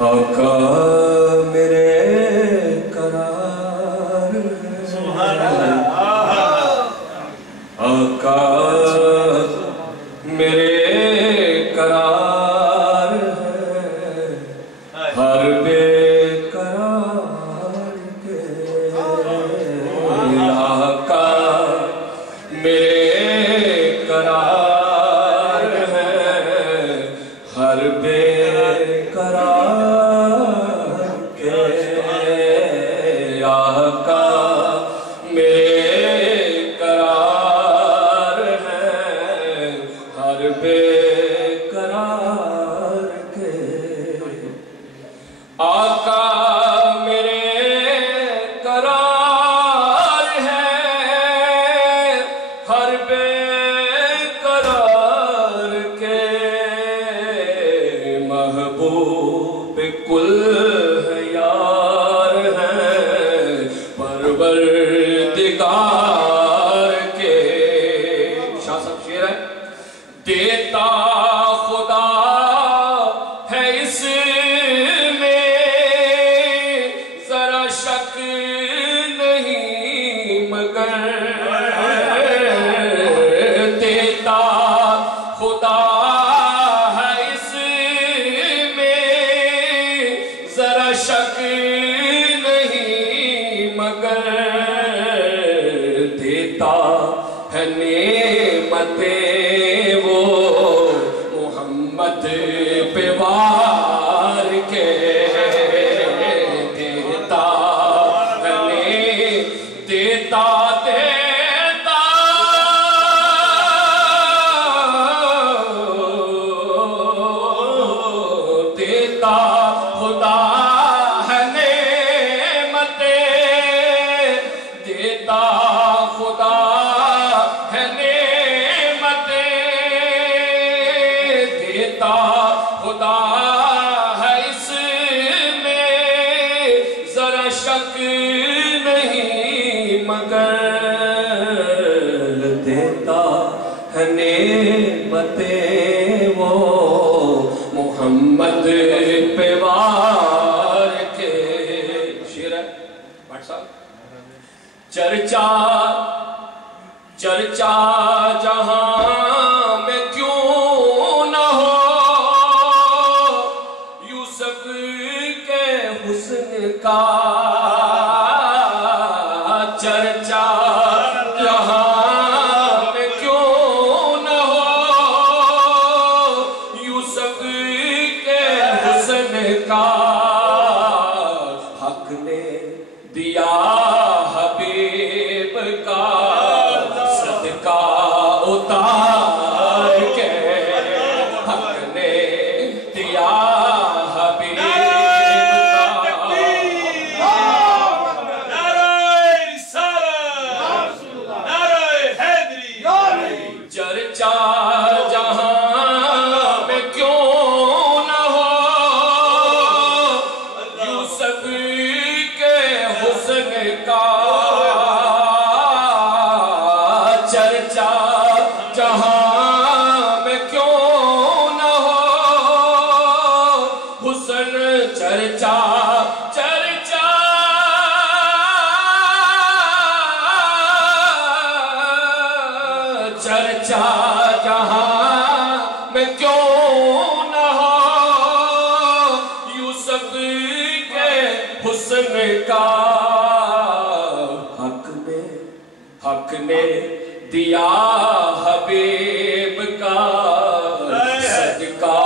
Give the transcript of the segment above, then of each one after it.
آقا میرے قرار ہے، سبحان اللہ، آقا میرے قرار ہے، ہر بے قرار کے آقا میرے قرار ہے، ہر بے قرار محبوب کل ہے یار ہے پروردگار کے شاہ صاحب شعر ہے دیتا خدا ہے اس میں ذرا شک نہیں مگر دیتا خدا شک نہیں مگر دیتا ہے نعمتیں وہ محمد پہ وار کے دیتا ہے دیتا خدا مگر دیتا ہے نعمتیں وہ محمد پہ وار کے شعر ہے بھٹ صاحب چرچا جہاں میں کیوں نہ ہو یوسف کے حسن کا چرچا جہاں میں کیوں نہ ہو یوسف کے حسن کا حق نے دیا حبیب کا صدقہ اتار کے حق نے دیا حبیب چرچا جہاں میں کیوں نہ ہو حسن چرچا چرچا چرچا جہاں میں کیوں نہ ہو یوسف کے حسن کا حق نے دیا حبیب کا صدقہ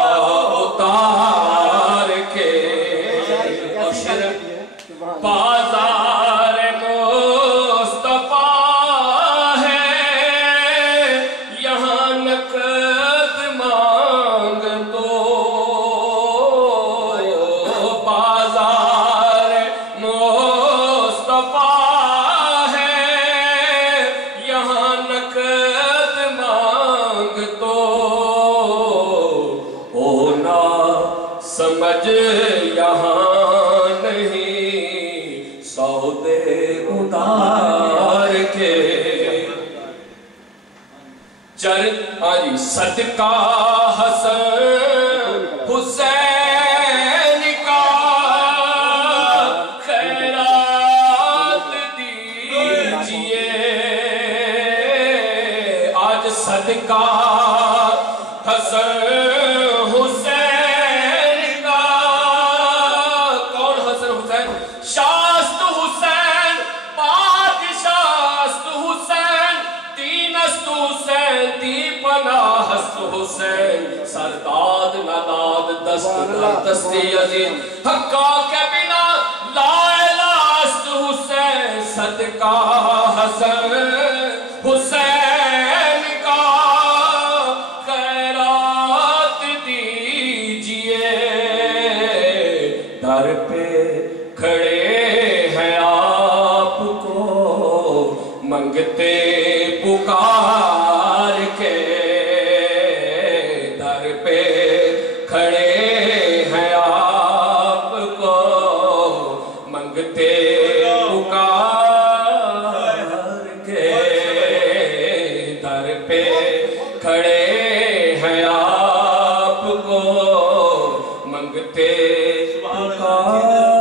اتار کے بازار مصطفیٰ ہے یہاں نقد مانگ تو بازار مصطفیٰ سمجھ یہاں نہیں سودے ادار کے صدقہ حسن حسین کا خیرات دیجئے آج صدقہ حسن حسین کا کون حسن حسین شاست حسین پادشاست حسین دینست حسین دیپناہست حسین سرداد نداد دست در دستی عزیز حقا کے بنا لا الہست حسین صدقہ حسن حسین کا خیرات دیجئے در پہ کھڑے ہیں آپ کو منگتے پکار کے در پہ کھڑے ہیں آپ کو منگتے پکار کے در پہ کھڑے ہیں آپ کو منگتے پکار